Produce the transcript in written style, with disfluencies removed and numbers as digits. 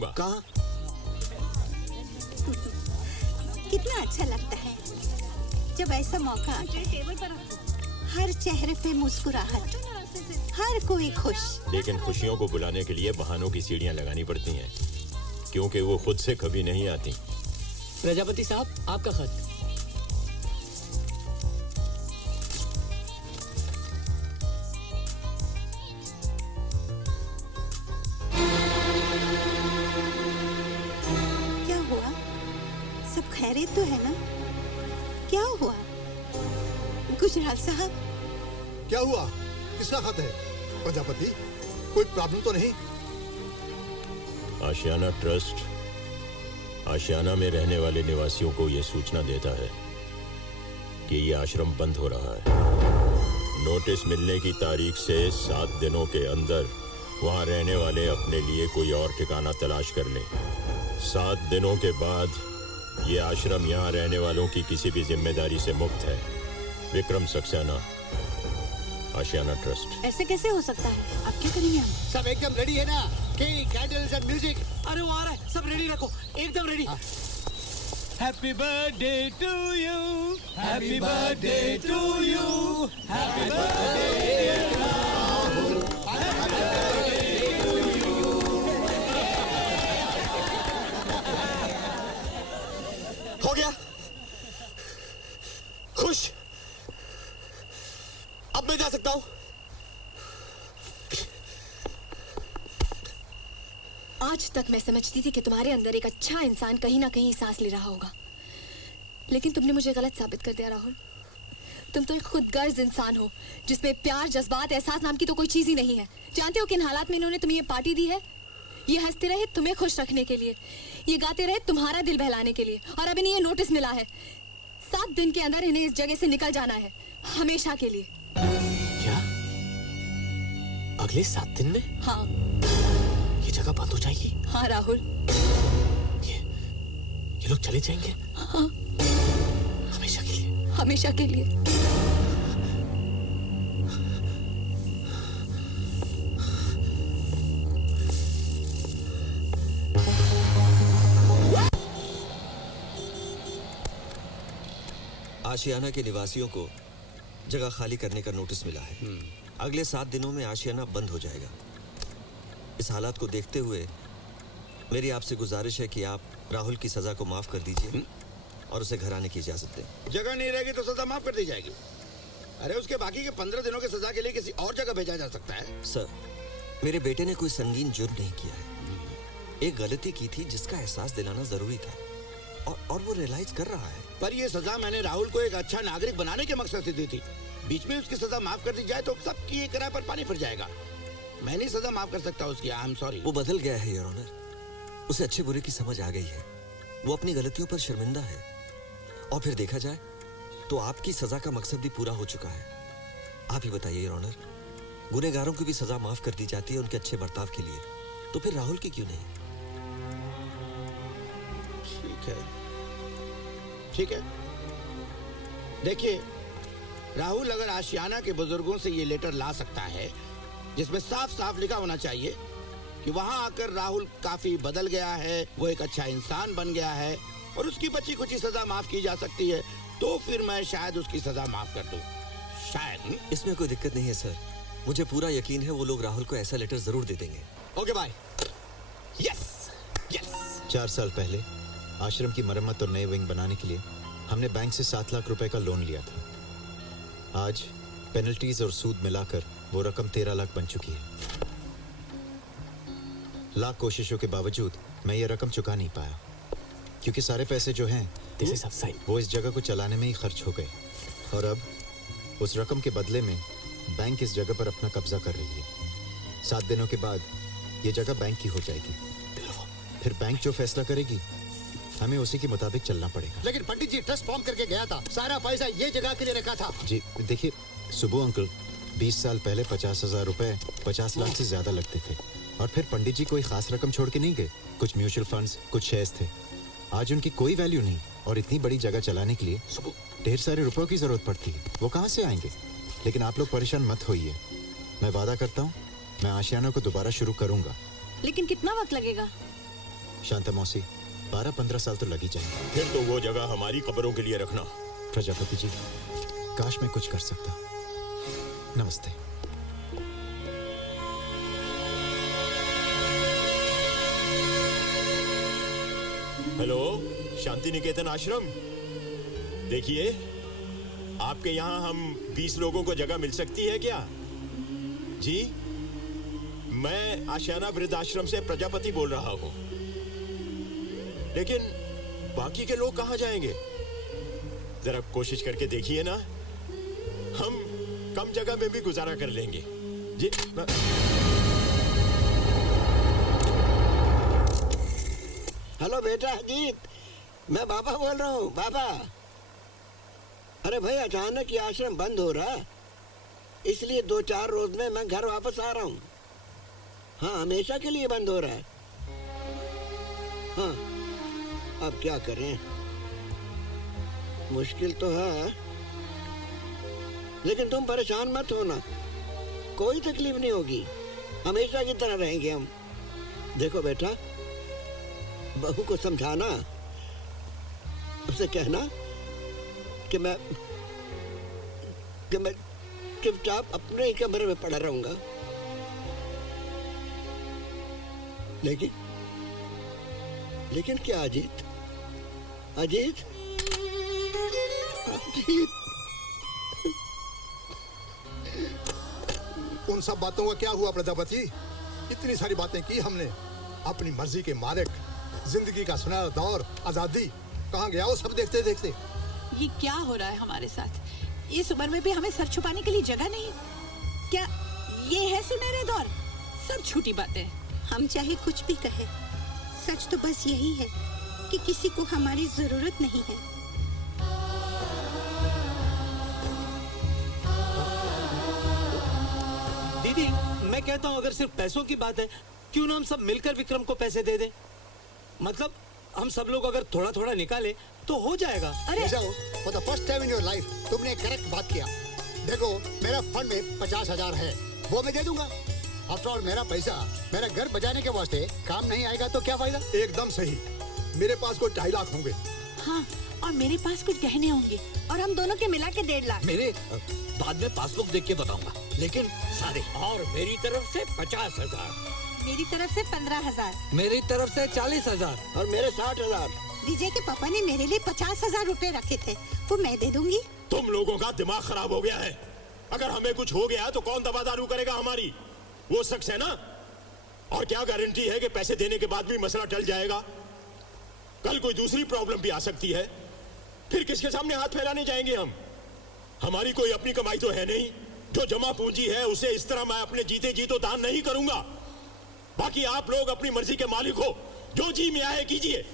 कहाँ? कितना अच्छा लगता है जब ऐसा मौका आता है। हर चेहरे पे मुस्कुराहट, हर कोई खुश। लेकिन खुशियों को बुलाने के लिए बहानों की सीढ़ियां लगानी पड़ती हैं, क्योंकि वो खुद से कभी नहीं आती। प्रजापति साहब, आपका खत। क्या हुआ? सब खैरियत तो है ना? क्या हुआ गुजराल साहब? क्या हुआ? किसका खत है? प्रजापति, कोई प्रॉब्लम तो नहीं? आशियाना ट्रस्ट आशियाना में रहने वाले निवासियों को यह सूचना देता है कि यह आश्रम बंद हो रहा है। नोटिस मिलने की तारीख से 7 दिनों के अंदर वहां रहने वाले अपने लिए कोई और ठिकाना तलाश कर लें। 7 दिनों के बाद यह आश्रम यहां रहने वालों की किसी भी जिम्मेदारी से मुक्त है। विक्रम सक्सेना, आशियाना ट्रस्ट। ऐसे कैसे हो सकता है? आप क्या करेंगे? हम सब एकदम रेडी है ना? Cake, candles and music. अरे वो आ रहा है, सब रेडी रखो, एकदम ready. Happy birthday to you, happy birthday to you, happy birthday Rahul, happy birthday to you. हो गया? खुश? अब मैं जा सकता हूँ? आज तक मैं समझती थी कि तुम्हारे अंदर एक अच्छा इंसान कहीं ना कहीं सांस ले रहा होगा, लेकिन तुमने मुझे गलत साबित कर दिया राहुल। तुम तो एक खुदगर्ज इंसान हो, जिसमें प्यार, जज्बात, एहसास नाम की तो कोई चीज ही नहीं है। जानते हो किन हालात में इन्होंने तुम्हें ये पार्टी दी है? ये हंसते रहे तुम्हें खुश रखने के लिए, ये गाते रहे तुम्हारा दिल बहलाने के लिए, और अब इन्हें ये नोटिस मिला है 7 दिन के अंदर इन्हें इस जगह से निकल जाना है, हमेशा के लिए। क्या? अगले 7 दिन में? हाँ ये जगह बंद हो जाएगी? हाँ राहुल। ये लोग चले जाएंगे? हाँ, हमेशा के लिए? हमेशा के लिए। आशियाना के निवासियों को जगह खाली करने का नोटिस मिला है। अगले 7 दिनों में आशियाना बंद हो जाएगा। इस हालात को देखते हुए मेरी आपसे गुजारिश है कि आप राहुल की सजा को माफ कर दीजिए और उसे घर आने की इजाजत दें। जगह नहीं रहेगी तो सजा माफ कर दी जाएगी। अरे उसके बाकी के 15 दिनों की सजा के लिए किसी और जगह भेजा जा सकता है। सर, मेरे बेटे ने कोई संगीन जुर्म नहीं किया है। एक गलती की थी जिसका एहसास दिलाना जरूरी था, और वो रियलाइज कर रहा है। पर ये सजा मैंने राहुल को एक अच्छा नागरिक बनाने के मकसद से दी थी। बीच में उसकी सजा माफ कर दी जाए तो सबकी एक किराए पर पानी फिर जाएगा। मैं नहीं सजा माफ कर सकता उसकी। I am sorry. वो बदल गया है योर ऑनर। उसे अच्छे बुरे की समझ आ गई है। वो अपनी गलतियों पर शर्मिंदा है, और फिर देखा जाए तो आपकी सजा का मकसद भी पूरा हो चुका है। आप ही बताइए योर ऑनर, गुनहगारों की भी सजा माफ कर दी जाती है उनके अच्छे बर्ताव के लिए, तो फिर राहुल की क्यों नहीं? ठीक है। देखिए राहुल, अगर आशियाना के बुजुर्गों से ये लेटर ला सकता है जिसमें साफ साफ लिखा होना चाहिए कि वहां आकर राहुल काफी बदल गया है, वो एक अच्छा इंसान बन गया है और उसकी बची कुछ सजा माफ की जा सकती है, तो फिर मैं शायद उसकी सजा माफ कर दूं। शायद। इसमें कोई दिक्कत नहीं है सर। मुझे पूरा यकीन है वो लोग राहुल को ऐसा लेटर जरूर दे देंगे। Okay bye. Yes yes. 4 साल पहले आश्रम की मरम्मत और नए विंग बनाने के लिए हमने बैंक से 7 लाख रुपए का लोन लिया था। आज पेनल्टीज और सूद मिलाकर वो रकम 13 लाख बन चुकी है। लाख कोशिशों के बावजूद मैं ये रकम चुका नहीं पाया, क्योंकि सारे पैसे जो हैं वो इस जगह को चलाने में ही खर्च हो गए, और अब उस रकम के बदले में बैंक इस जगह पर अपना कब्जा कर रही है। 7 दिनों के बाद ये जगह बैंक की हो जाएगी। फिर बैंक जो फैसला करेगी हमें उसी के मुताबिक चलना पड़ेगा। लेकिन पंडित जी ट्रस्ट फॉर्म करके गया था, सारा पैसा ये जगह के लिए रखा था। जी देखिए सुबह अंकल, 20 साल पहले 50,000 रुपए 50 लाख से ज्यादा लगते थे, और फिर पंडित जी कोई खास रकम छोड़ के नहीं गए। कुछ म्यूचुअल फंड्स, कुछ शेयर्स थे। आज उनकी कोई वैल्यू नहीं, और इतनी बड़ी जगह चलाने के लिए ढेर सारे रुपयों की जरूरत पड़ती है। वो कहाँ से आएंगे? लेकिन आप लोग परेशान मत होइए, मैं वादा करता हूँ मैं आशियाना को दोबारा शुरू करूंगा। लेकिन कितना वक्त लगेगा? शांता मौसी 12-15 साल तो लग ही जाएंगे। फिर तो वो जगह हमारी कब्रों के लिए रखना। प्रजापति जी, काश मैं कुछ कर सकता। नमस्ते। हेलो, शांति निकेतन आश्रम। देखिए, आपके यहाँ हम 20 लोगों को जगह मिल सकती है क्या? जी, मैं आशियाना वृद्धाश्रम से प्रजापति बोल रहा हूँ। लेकिन बाकी के लोग कहाँ जाएंगे? जरा कोशिश करके देखिए ना, हम कम जगह में भी गुजारा कर लेंगे। जी हेलो बेटा अजीत, मैं बाबा बोल रहा हूँ। बाबा, अरे भाई अचानक ये आश्रम बंद हो रहा है, इसलिए 2-4 रोज में मैं घर वापस आ रहा हूँ। हाँ, हमेशा के लिए बंद हो रहा है। हाँ, अब क्या करें, मुश्किल तो है, लेकिन तुम परेशान मत होना, कोई तकलीफ नहीं होगी, हमेशा की तरह रहेंगे हम। देखो बेटा, बहू को समझाना, उसे कहना कि मैं चुपचाप अपने ही कमरे में पड़ा रहूंगा। लेकिन क्या अजीत, अजीत, अजीत, उन सब बातों का क्या हुआ प्रजापति? इतनी सारी बातें की हमने, अपनी मर्जी के मालिक, जिंदगी का सुनहरा दौर, आजादी, कहाँ गया वो सब देखते देखते? ये क्या हो रहा है हमारे साथ? इस उम्र में भी हमें सर छुपाने के लिए जगह नहीं। क्या ये है सुनहरे दौर? सब झूठी बातें। हम चाहे कुछ भी कहें, सच तो बस यही है कि किसी को हमारी जरूरत नहीं है। दीदी, मैं कहता हूँ अगर सिर्फ पैसों की बात है, क्यों ना हम सब मिलकर विक्रम को पैसे दे दें? मतलब हम सब लोग अगर थोड़ा थोड़ा निकाले तो हो जाएगा। अरे for the first time in your life तुमने करेक्ट बात किया। देखो, मेरा फंड में 50,000 है, वो मैं दे दूंगा। आफ्टर ऑल मेरा पैसा मेरा घर बचाने के वास्ते काम नहीं आएगा तो क्या फायदा? एकदम सही। मेरे पास कोई 2.5 लाख होंगे। हाँ, और मेरे पास कुछ गहने होंगे, और हम दोनों के मिला के 1.5 लाख। मेरे बाद में पासबुक देख के बताऊंगा, लेकिन सारे। और मेरी तरफ से 50,000, मेरी तरफ से 15,000, मेरी तरफ से 40,000 और मेरे 60,000। विजय के पापा ने मेरे लिए 50,000 रुपए रखे थे, वो मैं दे दूंगी। तुम लोगों का दिमाग खराब हो गया है। अगर हमें कुछ हो गया तो कौन दवादारू करेगा हमारी? वो शख्स है ना। और क्या गारंटी है कि पैसे देने के बाद भी मसला टल जाएगा? कल कोई दूसरी प्रॉब्लम भी आ सकती है, फिर किसके सामने हाथ फैलाने जाएंगे हम? हमारी कोई अपनी कमाई तो है नहीं। जो जमा पूंजी है उसे इस तरह मैं अपने जीते जी तो दान नहीं करूंगा। बाकी आप लोग अपनी मर्जी के मालिक हो, जो जी में आए कीजिए।